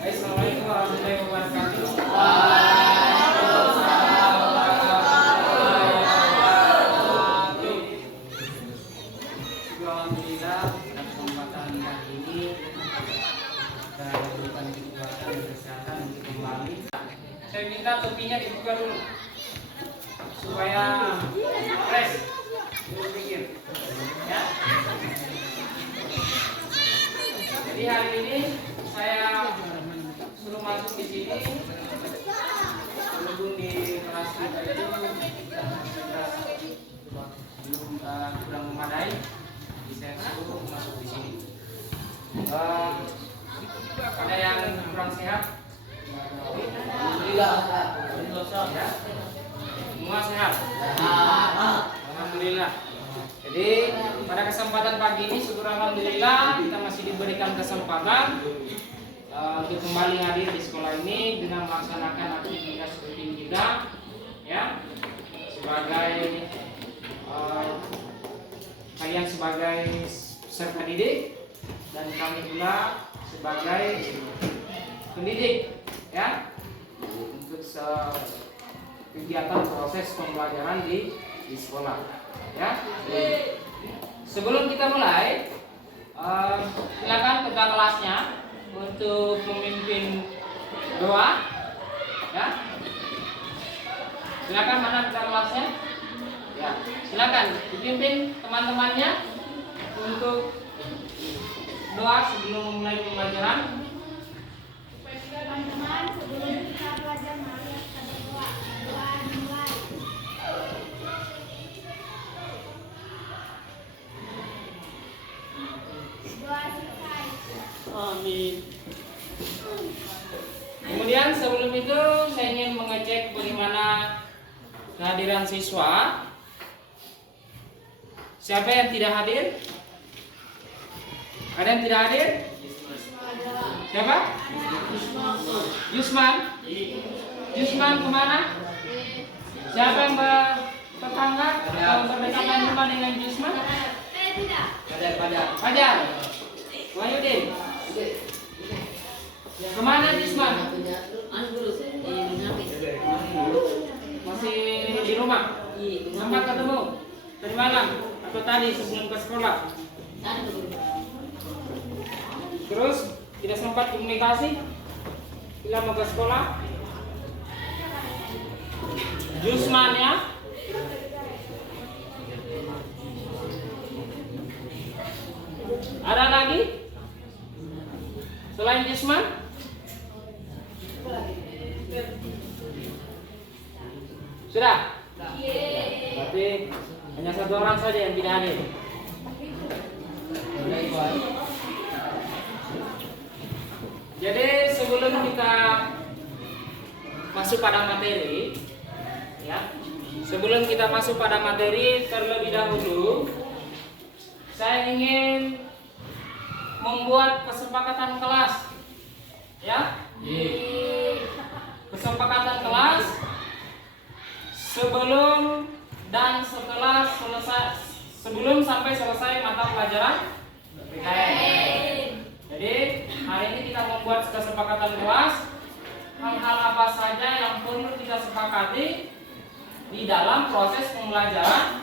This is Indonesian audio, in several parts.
Assalamualaikum warahmatullahi wabarakatuh. Alhamdulillah, pada kesempatan pagi ini kita lakukan kegiatan kesehatan untuk kembali. Saya minta topinya dibuka dulu supaya fresh berpikir, ya. Jadi hari ini saya suruh masuk di sini, berhubung di kelas kita itu belum kurang memadai, jadi saya suruh masuk di sini. Ada yang kurang sehat? Alhamdulillah. Ya. Semua sehat. Alhamdulillah. Jadi pada kesempatan pagi ini syukur alhamdulillah kita masih diberikan kesempatan untuk kembali hadir di sekolah ini dengan melaksanakan aktivitas rutin kita, ya, sebagai kalian sebagai peserta didik dan kami pula sebagai pendidik, ya, untuk kegiatan proses pembelajaran di sekolah, ya. Sebelum kita mulai, silakan ketua kelasnya untuk memimpin doa, ya. Silakan, mana ketua kelasnya? Ya, silakan dipimpin teman-temannya untuk doa sebelum memulai pembelajaran. Teman-teman, sebelum kita belajar mari kita berdoa. Doa dimulai. Doa selesai. Amin. Kemudian sebelum itu saya ingin mengecek bagaimana kehadiran siswa. Siapa yang tidak hadir? Ada yang tidak hadir? Siapa? Yusman. Yusman kemana? Siapa yang bertetangga atau berdekatan rumah dengan Yusman? Tidak. Fajar. Wahyudin. Kemana Yusman? Masih di rumah? Sempat ketemu? Tadi malam atau tadi sebelum ke sekolah? Terus tidak sempat komunikasi bila mau ke sekolah? Yusman, ya. Ada lagi selain Yusman? Sudah? Berarti hanya satu orang saja yang tidak hadir. Jadi sebelum kita masuk pada materi, ya, sebelum kita masuk pada materi terlebih dahulu, saya ingin membuat kesepakatan kelas, ya. Kesepakatan kelas sebelum dan setelah selesai, sebelum sampai selesai mata pelajaran PKN. Jadi hari ini kita membuat kesepakatan kelas hal-hal apa saja yang perlu kita sepakati di dalam proses pembelajaran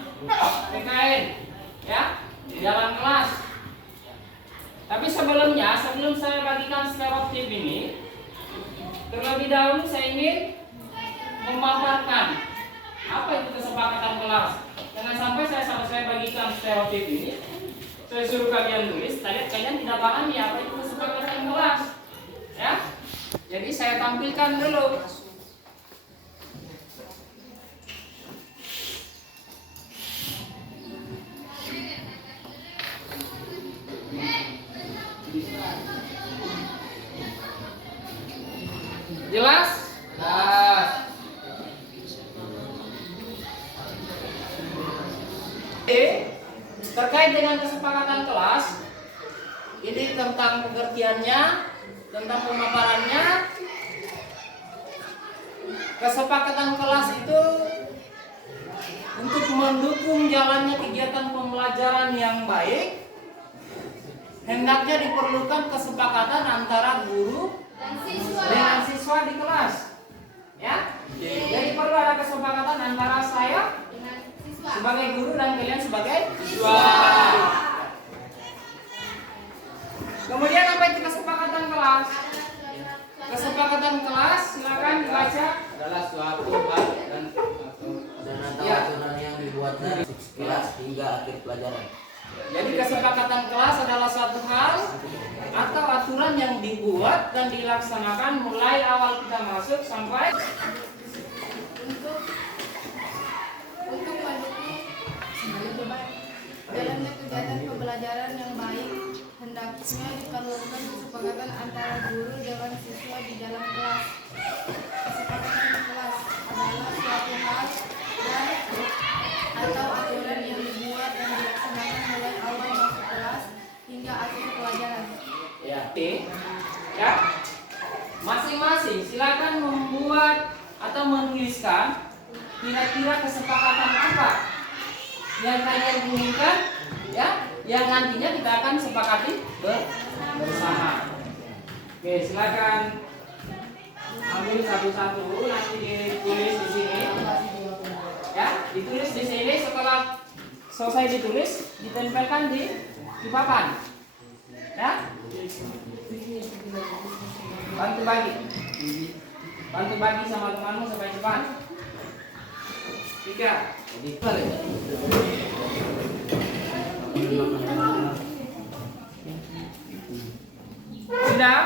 PKN, ya, di dalam kelas. Tapi sebelumnya, sebelum saya bagikan stereotip ini, terlebih dahulu saya ingin memaparkan apa itu kesepakatan kelas. Jangan sampai saya selesai bagikan stereotip ini, saya suruh kalian tulis, kalian tidak paham ya apa itu kesepakatan kelas, ya. Jadi saya tampilkan dulu. Jelas? Jelas. Terkait dengan kesepakatan kelas, ini tentang pengertiannya, tentang pemaparannya. Kesepakatan kelas itu untuk mendukung jalannya kegiatan kegiatan pembelajaran yang baik, hendaknya diperlukan kesepakatan antara guru dengan siswa di kelas. Ya, jadi perlu ada kesepakatan antara saya sebagai guru dan kalian sebagai siswa. Kemudian apa itu kesepakatan kelas? Kesepakatan kelas silakan dibaca. Adalah suatu hal dan atau aturan yang dibuat dari kelas hingga akhir pelajaran. Jadi kesepakatan kelas adalah suatu hal atau aturan yang dibuat dan dilaksanakan mulai awal kita masuk sampai untuk mendukung jalannya kegiatan pembelajaran yang baik, hendaknya diperlukan kesepakatan antara guru dengan siswa di dalam kelas. Kesepakatan kelas adalah suatu hal dan atau aturan yang dibuat dan dilaksanakan mulai awal masuk kelas hingga akhir pelajaran. ya. Ya. Masing-masing silakan membuat atau menuliskan kira-kira kesepakatan apa yang kalian inginkan, ya, yang nantinya kita akan sepakati bersama. Oke, silakan ambil satu-satu, nanti ditulis di sini. Ya, ditulis di sini. Setelah selesai ditulis, ditempelkan di papan. Ya, bantu bagi sama temanmu sampai cepat. 3. Sudah?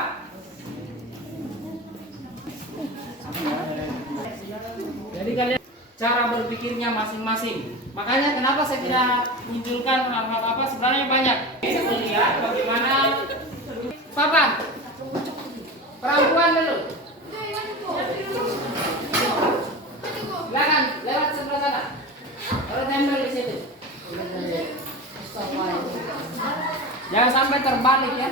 Jadi kalian cara berpikirnya masing-masing. Makanya kenapa saya tidak munculkan hal-hal apa, sebenarnya banyak. Kita melihat bagaimana papan. Perempuan dulu. Silakan lewat sebelah sana. Kalau tempel di situ. Jangan sampai terbalik ya.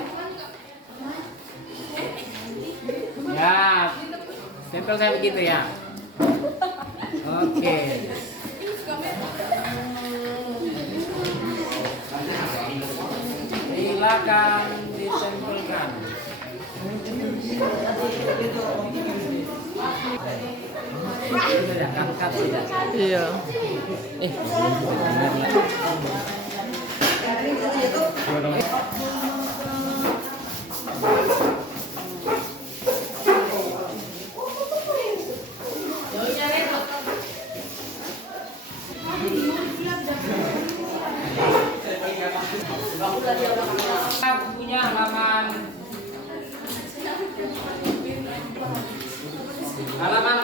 Ya, tempel saya begitu ya. Oke. Silakan ditempelkan. Sudah angkat tidak? Iya. Bukunya halaman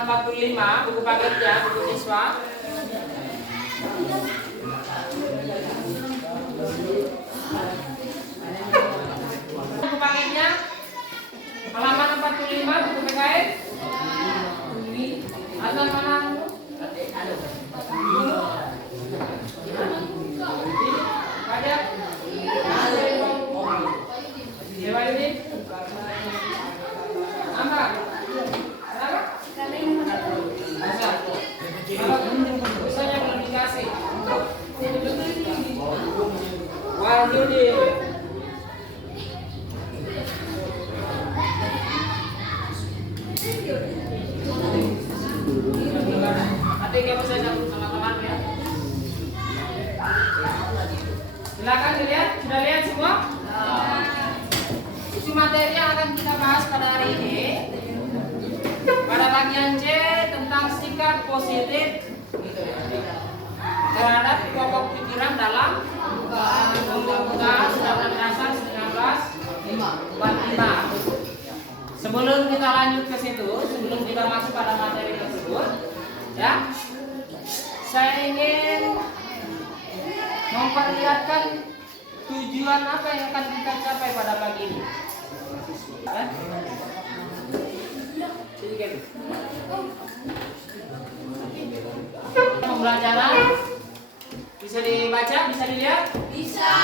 45, buku paketnya, buku siswa. Buku paketnya halaman 45, buku PKS. Azan mana? Pajak. Dewa ini. Apa? Kenapa? Misalnya belum dikasih. Wahyudi. Nanti kamu bisa nyambung sama teman ya. Silakan dilihat, sudah lihat semua? Isi materi yang akan kita bahas pada hari ini pada bagian C tentang sikap positif terhadap pokok pikiran dalam Undang-Undang Dasar 1945. Sebelum kita lanjut ke situ, sebelum kita masuk pada materi tersebut, ya, saya ingin memperlihatkan tujuan apa yang akan kita capai pada pagi ini. Ya? Pembelajaran bisa dibaca, bisa dilihat? Bisa.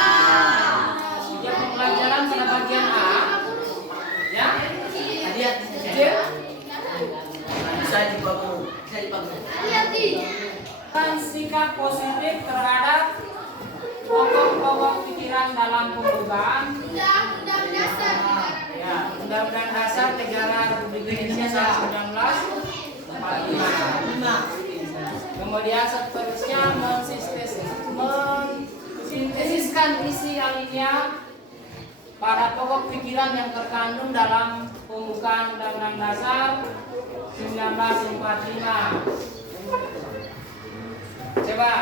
Sejak pembelajaran pada bagian A, ya, lihat C, Bisa dibangun. sikap positif terhadap pokok-pokok pikiran dalam pembukaan Undang-Undang Dasar ya, Undang-Undang Dasar Negara Republik Indonesia tahun 1945. Kemudian seterusnya mensintesiskan isi alinea pada pokok pikiran yang terkandung dalam pembukaan Undang-Undang Dasar 1945. Coba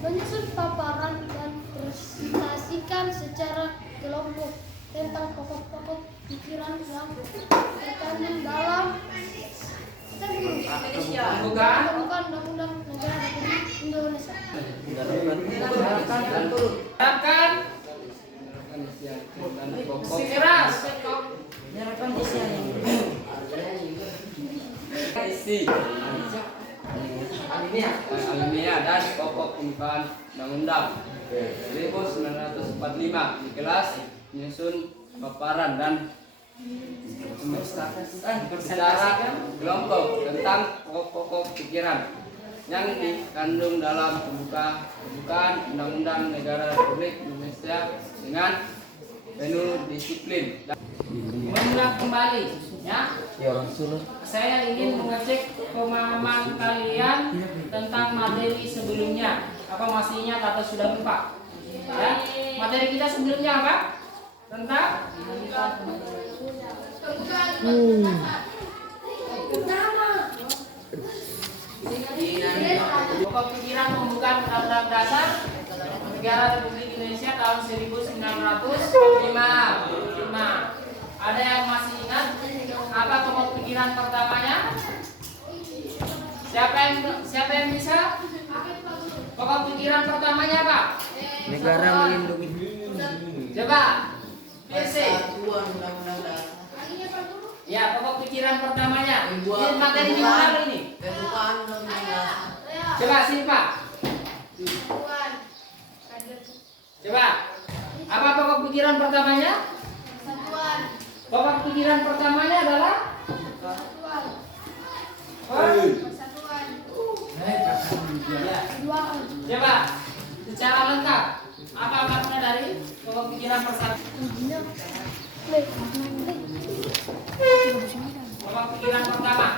menyusun paparan dan presentasikan secara kelompok tentang pokok-pokok pikiran yang terkandung dalam pembukaan Undang-Undang Negara Republik Indonesia. Harapkan keras isi alinea dan pokok pembukaan undang-undang 1945 di kelas menyusun paparan dan presentasikan kelompok tentang pokok-pokok pikiran yang dikandung dalam pembukaan Undang-Undang Negara Republik Indonesia dengan penuh disiplin. mengulang kembali ya. Ya Rasulullah. Saya ingin mengecek pemahaman kalian tentang materi sebelumnya. Apa masih ingat atau sudah lupa? Ya, materi kita sebelumnya apa? Tentang pokok pikiran pembukaan Undang-Undang Dasar Negara Republik Indonesia tahun 1945. Ada yang masih ingat apa pokok pikiran pertamanya? Siapa yang bisa? Pokok pikiran pertamanya apa? Negara melindungi. Coba. PC. Persatuan Undang-Undang Dasar. Ya, pokok pikiran pertamanya. Ini materi minggu lalu ini. Pembukaan Undang-Undang Dasar. Coba Silva. Coba. Apa pokok pikiran pertamanya? Persatuan. Pokok pikiran pertamanya adalah Persatuan. Persatuan. Ya. Coba secara lengkap apa makna dari pokok pikiran persatuan? Pokok pikiran pertama.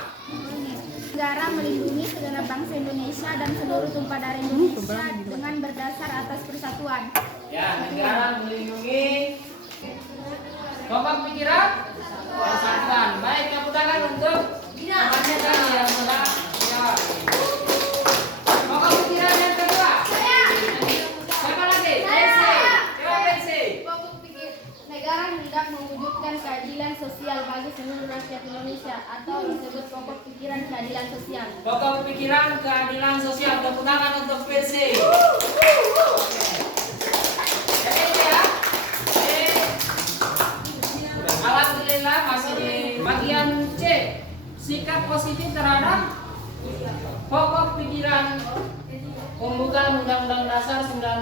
Negara melindungi segenap bangsa Indonesia dan seluruh tumpah darah Indonesia dengan berdasar atas persatuan. Ya, negara melindungi pokok pikiran persatuan. Baik, tepuk tangan untuk temannya tadi yang sudah jawab. Pokok pikiran yang kedua. Siapa lagi? PC. Coba PC. Pokok pikir Negara hendak mewujudkan keadilan sosial bagi seluruh rakyat Indonesia atau disebut pokok pikiran keadilan sosial. Pokok pikiran keadilan sosial. Tepuk tangan untuk PC. Jadi itu ya. Alhamdulillah masih di bagian C. Sikap positif terhadap pokok pikiran pembukaan Undang-Undang Dasar 1945.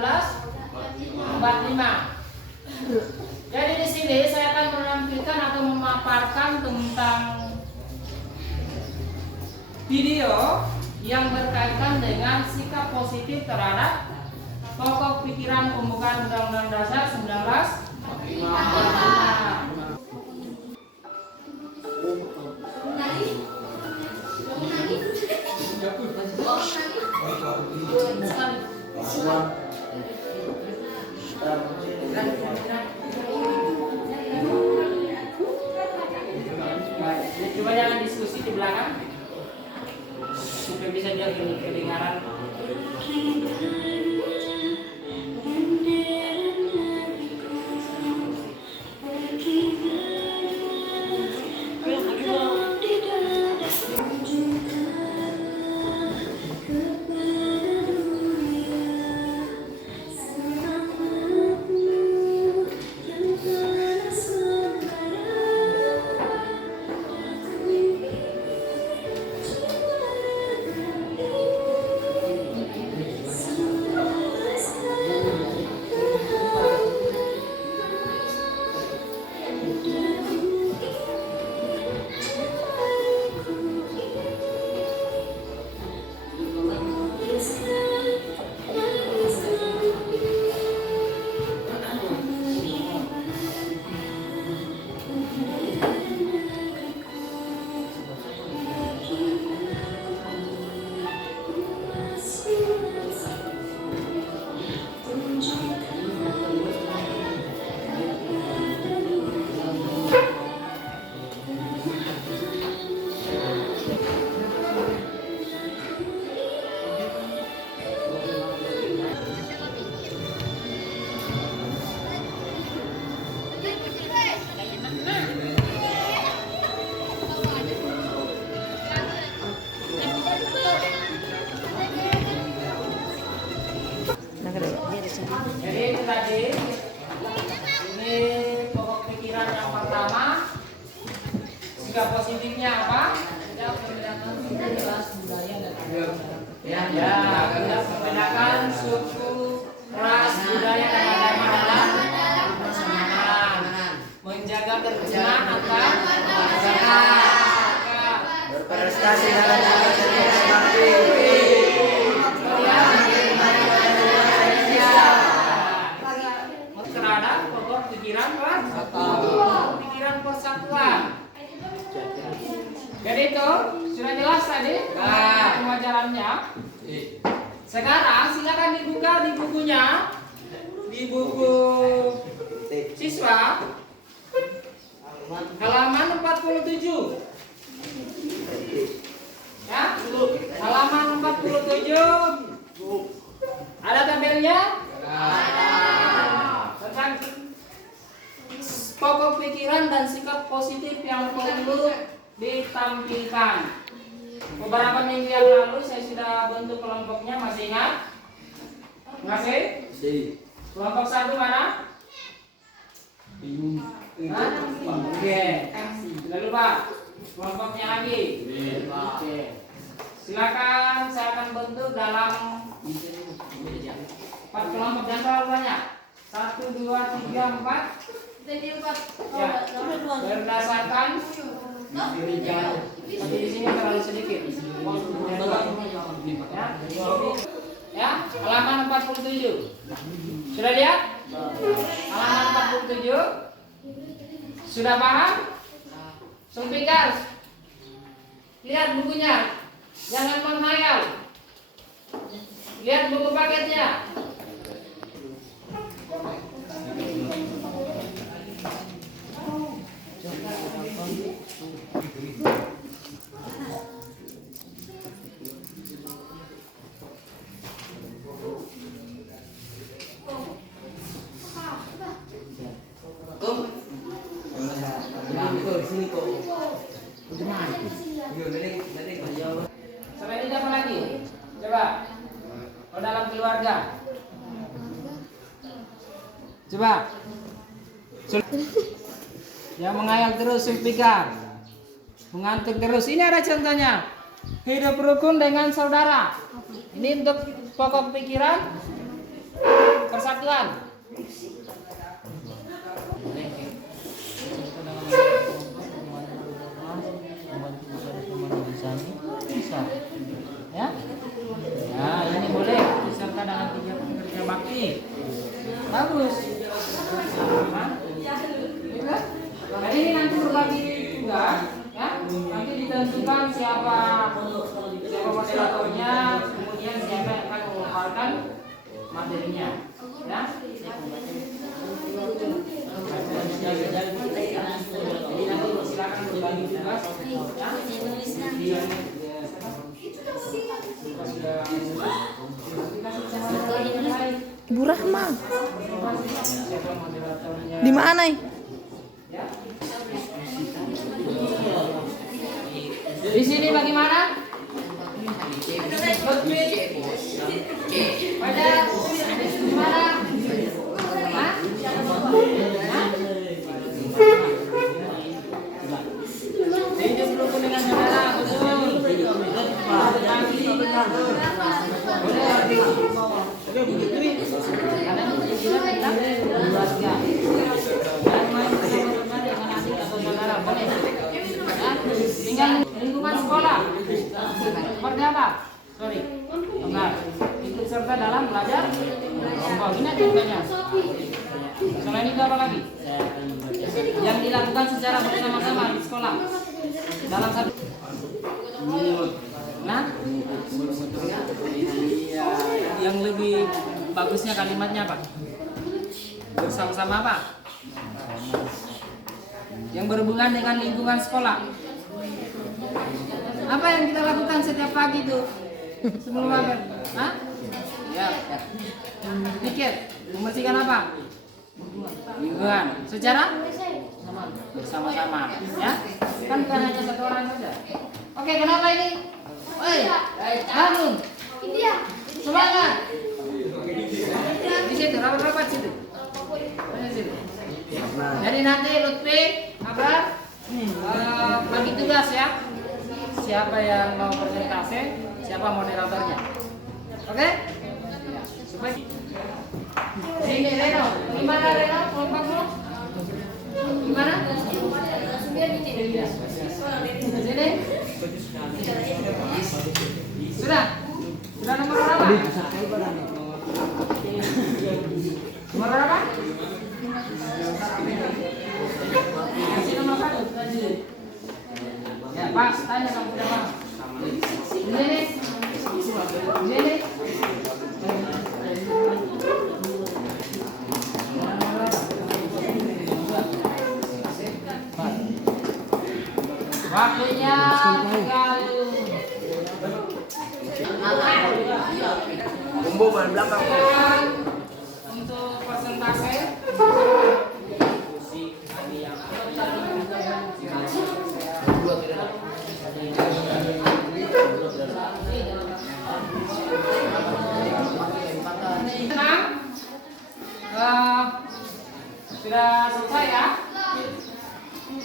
Jadi di sini saya akan menampilkan atau memaparkan tentang video yang berkaitan dengan sikap positif terhadap pokok pikiran pembukaan Undang-Undang Dasar 1945. Coba jangan diskusi di belakang supaya bisa dia kedengaran. berguna antar masyarakat. Berprestasi dalam menjalankan bakti. Terhadap pokok pikiran persatuan. Jadi itu sudah jelas tadi pemajarannya. Sekarang silakan dibuka di bukunya, di buku siswa halaman 47. Ya, halaman 47. Ada tabelnya? Tentang pokok pikiran dan sikap positif yang perlu ditampilkan. Beberapa minggu yang lalu saya sudah bentuk kelompoknya, masih ingat? Masih? Kelompok 1 mana? Hah? Oke. Sudah lupa? Kelompoknya lagi? Oke. Silakan, saya akan bentuk dalam 4 kelompok, jangan terlalu banyak. 1, 2, 3, 4. Jadi 4. Ya, berdasarkan tapi di sini terlalu sedikit. Ya, halaman 47. Sudah lihat? Halaman 47. Sudah paham? Sumpikar. Lihat bukunya. Jangan menghayal. Lihat buku paketnya. Selain itu apa lagi? Coba. Kalau dalam keluarga. Coba. Yang menghayal terus Sulfikar. Mengantuk terus. Ini ada contohnya. Hidup rukun dengan saudara. Ini untuk pokok pikiran persatuan. Ya. Nah, ini boleh diserta dalam kegiatan kerja bakti. Bagus. Jadi ini nanti berbagi tugas, ya. Nanti ditentukan siapa moderatornya, kemudian siapa yang akan memaparkan materinya, ya. Jadi nanti silakan berbagi tugas, ya. Ibu Rahma. Di mana? Di sini bagaimana? Pada di mana? Hah? Hidup rukun dengan saudara, betul. Tinggal lingkungan sekolah. Seperti apa? Sorry. Enggak. Ikut serta dalam belajar kelompok. Ini contohnya. Selain itu apa lagi? Yang dilakukan secara bersama-sama di sekolah. Dalam satu. Nah, yang lebih bagusnya kalimatnya apa? Bersama-sama apa? Yang berhubungan dengan lingkungan sekolah. Apa yang kita lakukan setiap pagi itu sebelum makan? Hah? Ya. Pikir, membersihkan apa? Lingkungan. Secara bersama-sama, ya. Kan bukan hanya satu orang saja. Oke, kenapa ini? Woi, bangun. Semangat. Di situ, rapat-rapat situ. Di situ. Jadi nanti Lutfi, Abrar, bagi tugas ya. Siapa yang mau presentasi, siapa moderatornya. Oke? Supaya sini Reno, gimana Reno? Kelompokmu? Gimana? Sini. Sudah? Sudah nomor berapa? Nomor berapa? Kasih nomor 1. Ya, Pak, tanya kamu udah paham? Ini. Ini. Waktunya tinggal Bumbu ban belakang. untuk persentase tenang. Sudah selesai ya?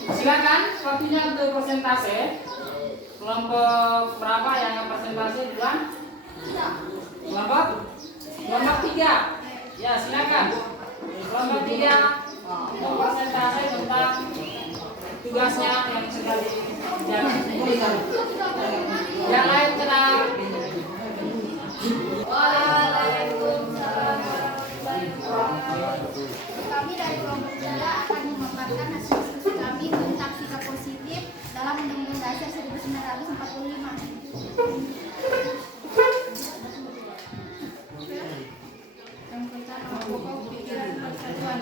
Silakan waktunya untuk persentase. Kelompok berapa yang persentase duluan? Kelompok 3. Ya, silakan. Kelompok 3 untuk persentase tentang tugasnya yang sedang dikerjakan. Yang lain tenang. Kami dari kelompok 3 akan memaparkan hasil diskusi kami tentang sikap positif dalam Undang-Undang Dasar 1945. Yang pertama, pokok pikiran persatuan,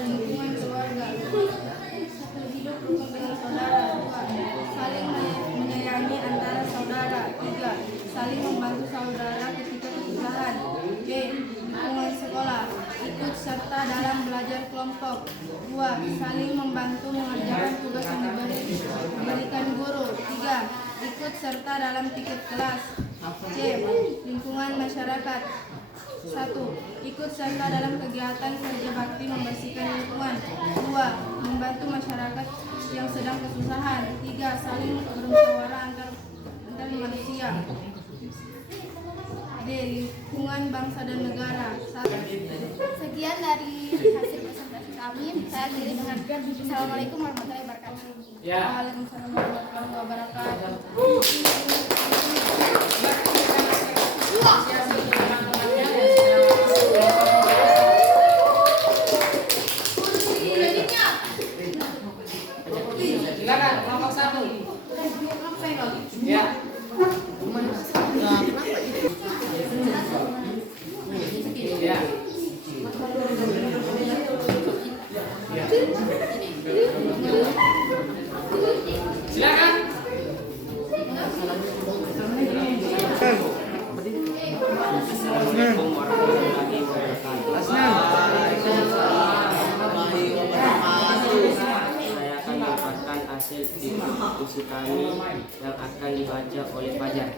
lingkungan keluarga. 1. Hidup rukun dengan saudara. 2. Saling menyayangi antara saudara. 3. Saling membantu saudara ketika kesusahan. B. Lingkungan sekolah, ikut serta dalam belajar kelompok. 2. Saling membantu mengerjakan tugas yang diberikan guru. 3. Ikut serta dalam tiket kelas. C. Lingkungan masyarakat. 1. Ikut serta dalam kegiatan kerja bakti membersihkan lingkungan. 2. Membantu masyarakat yang sedang kesusahan. 3. Saling bermusyawarah antar manusia. D. Lingkungan bangsa dan negara. 1. Sekian dari hasil presentasi kami. Saya akhiri dengan Assalamualaikum warahmatullahi wabarakatuh. Ya. Waalaikumsalam warahmatullahi wabarakatuh. Silakan kelompok 1. Ya. Ya. Silakan. Assalamualaikum warahmatullahi wabarakatuh. Saya akan memaparkan hasil diskusi kami yang akan dibaca oleh Fajar.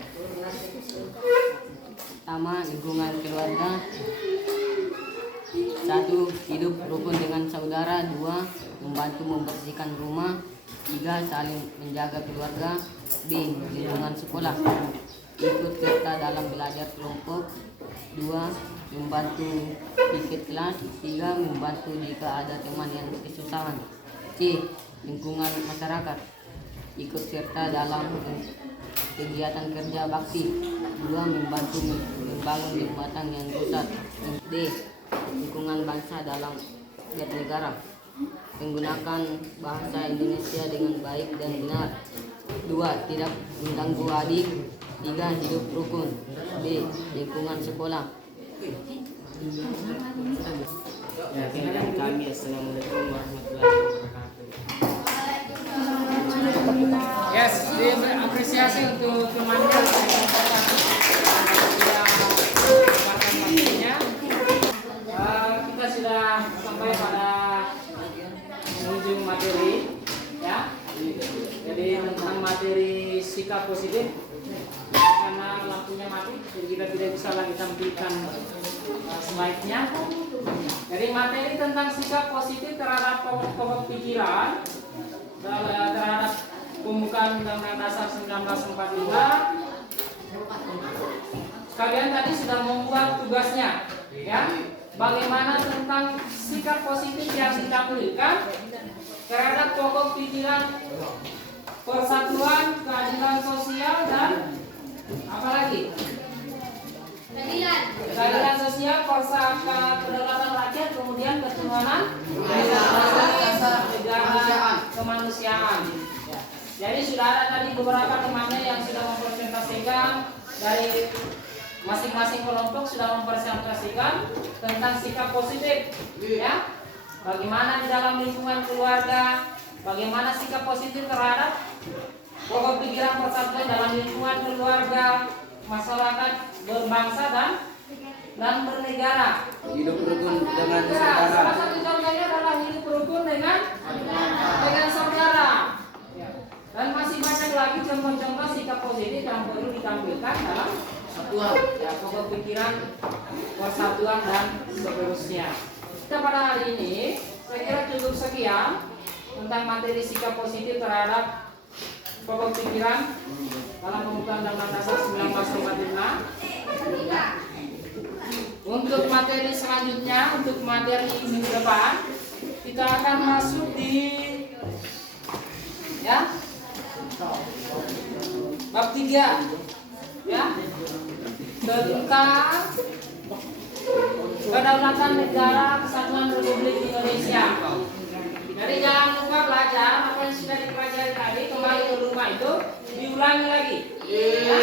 Pertama, lingkungan keluarga. 1. Hidup rukun dengan saudara. 2. Membantu membersihkan rumah. 3. Saling menjaga keluarga. B. Lingkungan sekolah, ikut serta dalam belajar kelompok. 2. Membantu ikut kelas. 3. Membantu jika ada teman yang kesusahan. C. Lingkungan masyarakat, ikut serta dalam kegiatan kerja bakti. 2. Membantu membangun jembatan yang rusak. D. Lingkungan bangsa dalam bernegara, menggunakan bahasa Indonesia dengan baik dan benar. 2. Tidak mengganggu adik. 3. Hidup rukun. D. Lingkungan sekolah. Ya, dari kami. Assalamualaikum warahmatullahi wabarakatuh. Yes, apresiasi untuk temannya yang menyempatkan waktunya. Kita sudah sampai pada ujung materi, ya. Jadi tentang materi sikap positif, karena lampunya mati, jadi kita tidak bisa lagi tampilkan slide-nya. Jadi materi tentang sikap positif terhadap pokok-pokok pikiran terhadap pembukaan Undang-Undang Dasar 1945. Kalian tadi sudah membuat tugasnya, ya. bagaimana tentang sikap positif yang ditampilkan terhadap pokok pikiran persatuan, keadilan sosial, dan apa lagi? Keadilan sosial, kedaulatan rakyat, kemudian ketuhanan, negara, kemanusiaan. Jadi sudah ada tadi beberapa temannya yang sudah mempresentasikan dari masing-masing kelompok sudah mempresentasikan tentang sikap positif, ya. Bagaimana di dalam lingkungan keluarga, bagaimana sikap positif terhadap pokok pikiran persatuan dalam lingkungan keluarga, masyarakat, berbangsa dan bernegara. Hidup rukun dengan Ya, saudara. salah satu contohnya adalah hidup rukun dengan saudara. Ya. Dan masih banyak lagi contoh-contoh sikap positif yang perlu ditampilkan dalam Satuan. ya, pokok pikiran persatuan dan seterusnya. Kita pada hari ini saya kira cukup sekian tentang materi sikap positif terhadap pokok pikiran dalam pembukaan Undang-Undang Dasar 1945. Untuk materi selanjutnya, untuk materi minggu depan, kita akan masuk di ya bab 3 ya tentang kedaulatan negara kesatuan Republik Indonesia. Jadi jangan lupa belajar apa yang sudah dipelajari tadi, kembali ke rumah itu diulangi lagi. Ya.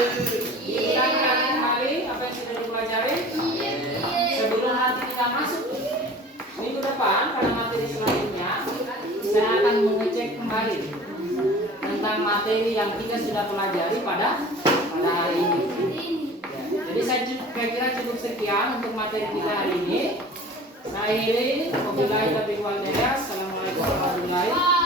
Diulangi lagi kembali apa yang sudah dipelajari. Sebelum nanti kita masuk minggu depan pada materi selanjutnya, saya akan mengecek kembali tentang materi yang kita sudah pelajari pada hari ini. Ya. Jadi saya kira cukup sekian untuk materi kita hari ini. Saya akhiri, wabillahi taufiq wal hidayah. Assalamualaikum warahmatullahi wabarakatuh.